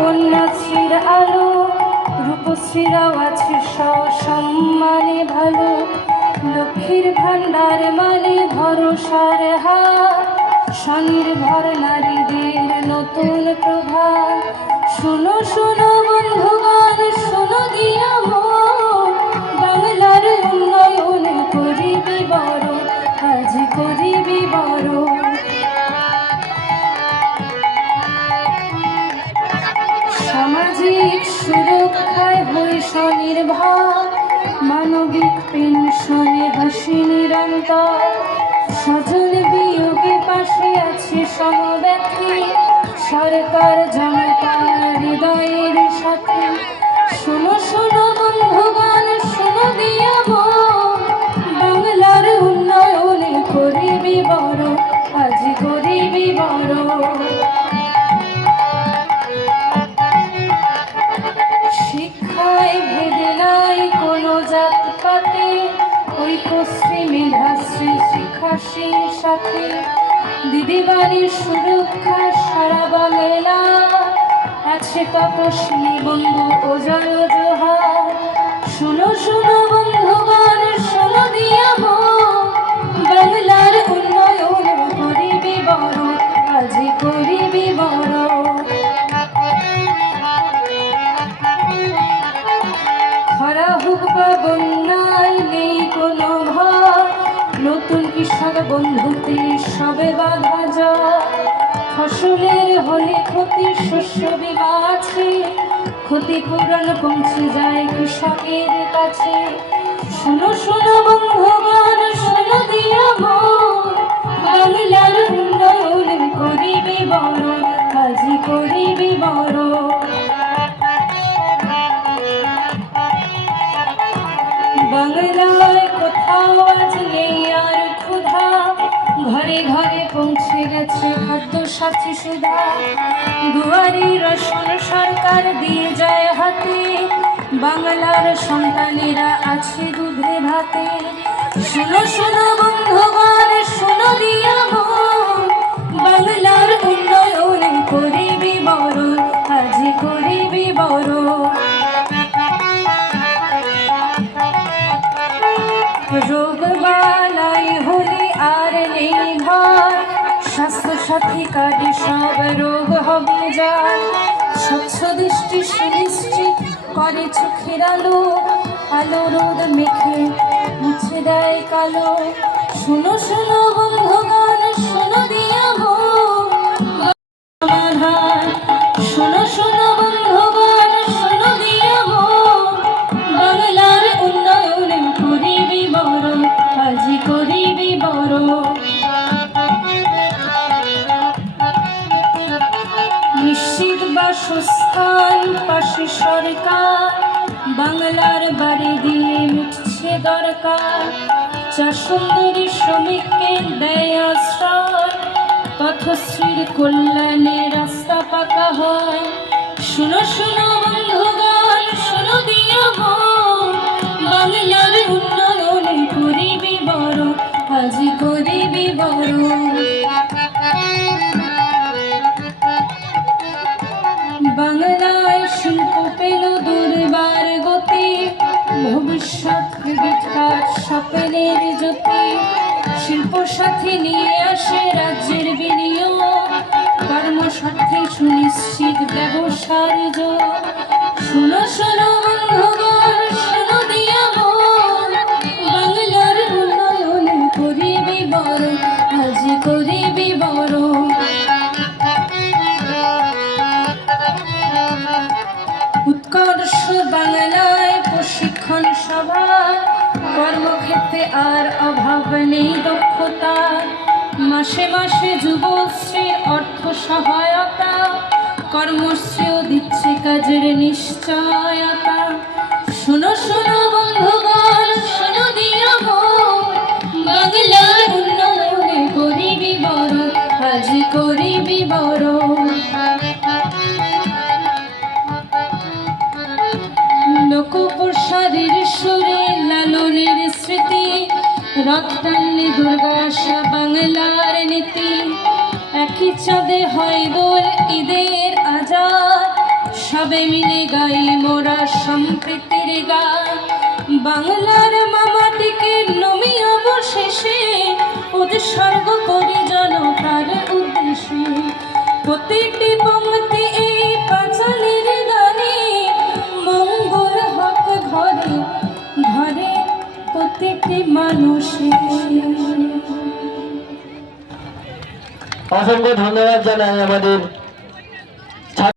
কন্যাশ্রীর আলো, রূপশ্রীরাও আছে সম্মানে ভালো। লক্ষ্মীর ভাণ্ডার মানে ভরসার হাত, স্বনির্ভর নারীদের নতুন প্রভাত। শোনো শোনো বন্ধুগণ, শোনো দিয়া মন, বাংলার উন্নয়ন করিবি বড়, আজ করিবি বড়। সামাজিক সুরক্ষায় হই স্বনির্ভর, মানবিক পেনশনে হাসি নিরন্তর। স্বজন বিয়োগে পাশে আছে সমব্যথী, সরকার জনতার হৃদয়ের সাথে। শোনো শোনো বন্ধুগণ, শোনো দিয়া মন, বাংলার উন্নয়ন করিবি বড়, আজ করিবি বড়। শিক্ষায় ভেদ নাই কোনো জাতপাতে, ঐক্যশ্রী মেধাশ্রী শিক্ষাশ্রীর সাথে। দিদিবাড়ির সুরক্ষা সারা বাংলা, আছে তপস্বী বন্ধু ও জয়জোহার। শোনো শোনো বন্ধুগণ, শোনো দিয়া মন, বাংলার উন্নয়ন করিবি বড়, আজ করিবি বড়। খরা হোক বা বন্যায় নেই কোনো ভয়, নতুন কৃষক বন্ধুতে সবে বাধা যায়। ফসলের হলে ক্ষতি শস্য বীমা আছে, ক্ষতিপূরণ পৌঁছে যায় কৃষকের কাছে। শোনো শোনো বন্ধুগণ, শোনো দিয়া মন, বাংলার উন্নয়ন করিবি বড়, আজ করিবি বড়। বাংলায় কোথাও আজ নেই আর ক্ষুধা, ঘরে ঘরে পৌঁছে গেছে খাদ্য সাথী সুধা। দুয়ারি রেশন সরকার দিয়ে যায় হাতে, বাংলার সন্তানেরা আছে দুধে ভাতে। শোনো শোনো বন্ধুগণ, শোনো দিয়া মন, বাংলার উন্নয়ন করিবি বড়, আজ করিবি বড়। রোগ বালাই হলে আর নেই ভয়, স্বাস্থ্য সাথী কার্ডে সব রোগ হবে যায়। স্বচ্ছ দৃষ্টি সুনিশ্চিত করে চোখের আলো, আলো রোদ মেখে মুছে দেয় কালো। শোনো শোনো বন্ধুগণ, শোনো দিয়া মন, সমাধান। শোনো শোনো বন্ধুগণ, শোনো দিয়া মন, বাংলার উন্নয়ন করিবি বড়, আজ করিবি বড়। নিশ্চিত বাসস্থান পাশে সরকার, বাংলার বাড়ি দিয়ে মিটছে দরকার। চা সুন্দরী শ্রমিককে দেয় আশ্রয়, পথশ্রীর কল্যাণে রাস্তা পাকা হয়। শোনো শোনো বন্ধুগণ, শোনো দিয়া মন, বাংলার উন্নয়ন করিবি বড়, আজ করিবি বড়। বাংলায় শিল্প পেল দুর্বার গতি, ভবিষ্যৎ ক্রেডিট কার্ড স্বপ্নের জ্যোতি। শিল্প সাথী নিয়ে আসে রাজ্যের বিনিয়োগ, কর্মসাথী সুনিশ্চিত ব্যবসার যোগ। শোনো শোনো বন্ধুগণ, শোনো দিয়া মন, বাংলার উন্নয়ন করিবি বড়, আজ করিবি বড়। উৎকর্ষ বাংলায় প্রশিক্ষণ সভা, কর্মক্ষেত্রে আর অভাব নেই দক্ষতা। মাসে মাসে যুবশ্রীর অর্থ সহায়তা, কর্মশ্রীও দিচ্ছে কাজের নিশ্চয়তা। শোনো শোনো বন্ধুগণ, শোনো দিয়া মন, বাংলার উন্নয়ন করিবি বড়, আজ করিবি বড়। লোকপ্রসাদের সুরে লালনের স্মৃতি, রথ টানলে দুর্গা আসা বাংলার নীতি। একই চাঁদে হয় দোল ঈদের আজাদ, সবে মিলে গাই মোরা সম্প্রীতির গান। বাংলার মামাটিকে নমি অবশেষে উৎসর্গ করি জনতার উদ্দেশ্যে। প্রতিটি পংক্তি এই পাঁচালীর গানে মঙ্গল হক ঘরে ঘরে প্রতিটি মানুষের। অসংখ্য ধন্যবাদ জানাই আমাদের